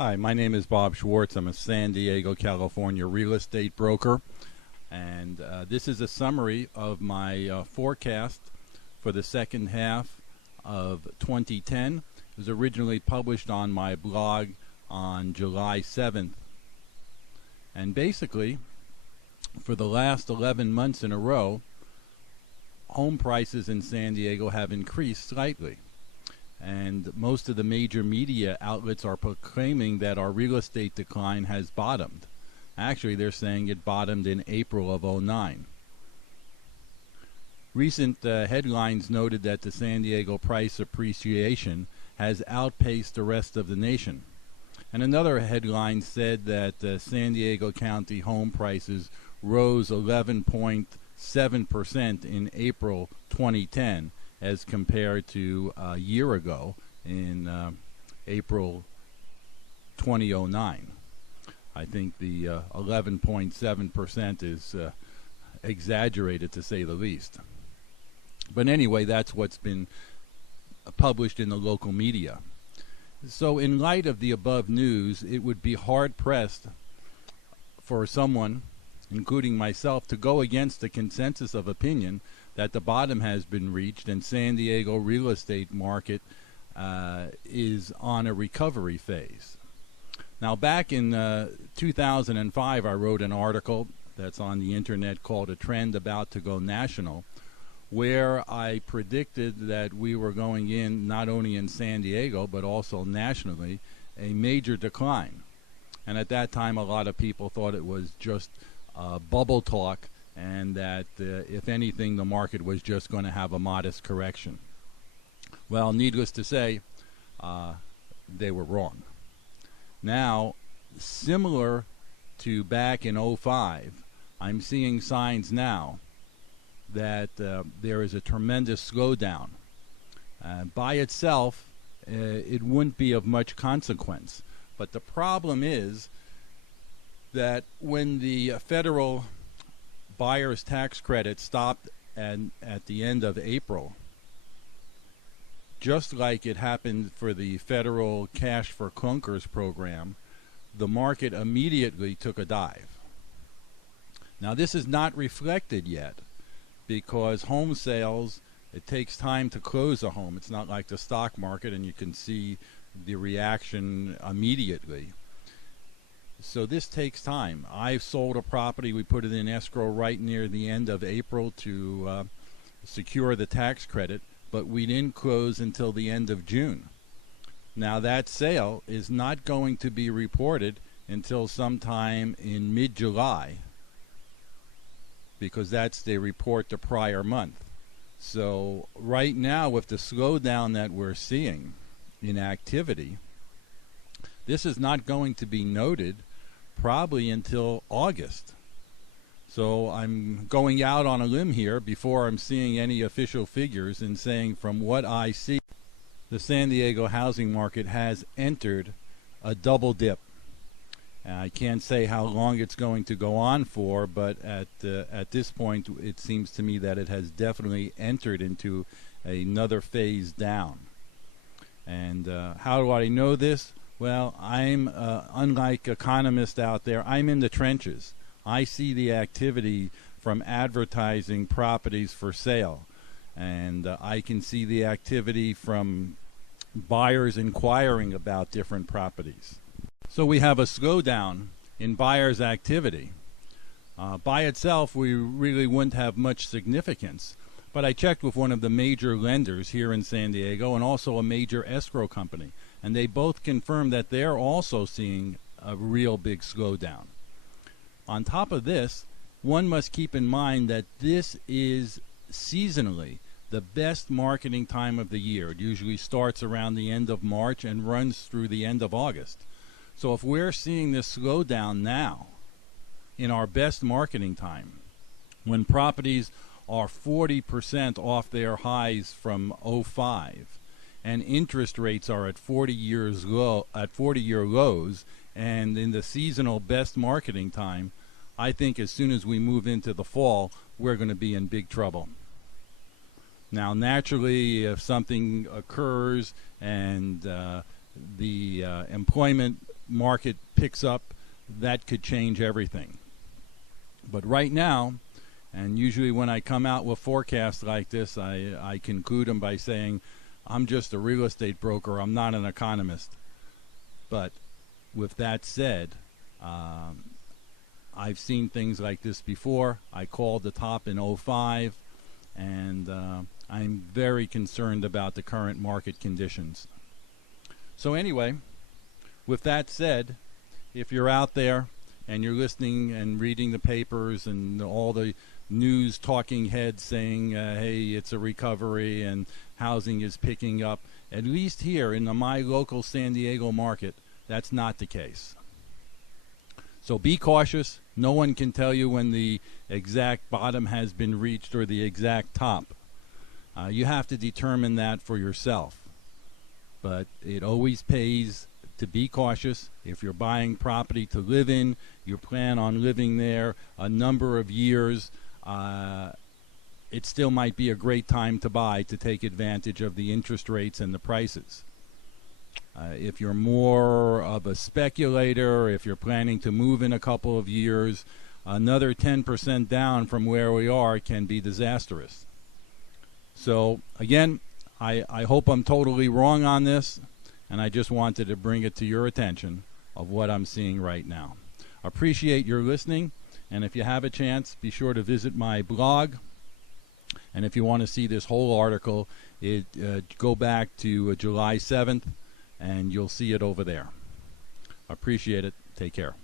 Hi, my name is Bob Schwartz. I'm a San Diego, California real estate broker, and this is a summary of my forecast for the second half of 2010. It was originally published on my blog on July 7th, and basically, for the last 11 months in a row, home prices in San Diego have increased slightly. And most of the major media outlets are proclaiming that our real estate decline has bottomed. Actually, they're saying it bottomed in April of '09. Recent headlines noted that the San Diego price appreciation has outpaced the rest of the nation. And another headline said that San Diego County home prices rose 11.7% in April 2010 as compared to a year ago in April 2009. I think the 11.7% is exaggerated, to say the least. But anyway, that's what's been published in the local media. So in light of the above news, it would be hard-pressed for someone, including myself, to go against the consensus of opinion that the bottom has been reached and San Diego real estate market is on a recovery phase. Now, back in 2005, I wrote an article that's on the internet called "A Trend About to Go National," where I predicted that we were going in, not only in San Diego, but also nationally, a major decline. And at that time, a lot of people thought it was just bubble talk, and that if anything, the market was just going to have a modest correction. Well, needless to say, they were wrong. Now, similar to back in '05, I'm seeing signs now that there is a tremendous slowdown. By itself, it wouldn't be of much consequence. But the problem is that when the federal buyer's tax credit stopped at the end of April, just like it happened for the federal cash for clunkers program, the market immediately took a dive. Now, this is not reflected yet because home sales, it takes time to close a home. It's not like the stock market and you can see the reaction immediately. So this takes time. I've sold a property. We put it in escrow right near the end of April to secure the tax credit, but we didn't close until the end of June. Now, that sale is not going to be reported until sometime in mid-July, because that's the report the prior month. So right now, with the slowdown that we're seeing in activity, this is not going to be noted probably until August. So I'm going out on a limb here before I'm seeing any official figures and saying, from what I see, the San Diego housing market has entered a double dip. I can't say how long it's going to go on for, but at this point, it seems to me that it has definitely entered into another phase down. And how do I know this? Well, I'm unlike economists out there. I'm in the trenches. I see the activity from advertising properties for sale, and I can see the activity from buyers inquiring about different properties. So we have a slowdown in buyers' activity. By itself, we really wouldn't have much significance. But I checked with one of the major lenders here in San Diego and also a major escrow company, and they both confirmed that they're also seeing a real big slowdown. On top of this, one must keep in mind that this is seasonally the best marketing time of the year. It usually starts around the end of March and runs through the end of August. So if we're seeing this slowdown now in our best marketing time, when properties are 40% off their highs from '05, and interest rates are at 40-year lows, and in the seasonal best marketing time, I think as soon as we move into the fall, we're going to be in big trouble. Now, naturally, if something occurs and the employment market picks up, that could change everything. But right now, and usually when I come out with forecasts like this, I conclude them by saying, I'm just a real estate broker, I'm not an economist. But with that said, I've seen things like this before. I called the top in '05, and I'm very concerned about the current market conditions. So anyway, with that said, if you're out there and you're listening and reading the papers and all the news talking heads saying, hey, it's a recovery and housing is picking up, at least here in my local San Diego market, that's not the case. So be cautious. No one can tell you when the exact bottom has been reached or the exact top. You have to determine that for yourself. But it always pays to be cautious. If you're buying property to live in, you plan on living there a number of years, it still might be a great time to buy to take advantage of the interest rates and the prices. If you're more of a speculator, if you're planning to move in a couple of years, another 10% down from where we are can be disastrous. So again, I hope I'm totally wrong on this, and I just wanted to bring it to your attention of what I'm seeing right now. Appreciate your listening, and if you have a chance, be sure to visit my blog. And if you want to see this whole article, go back to July 7th, and you'll see it over there. Appreciate it. Take care.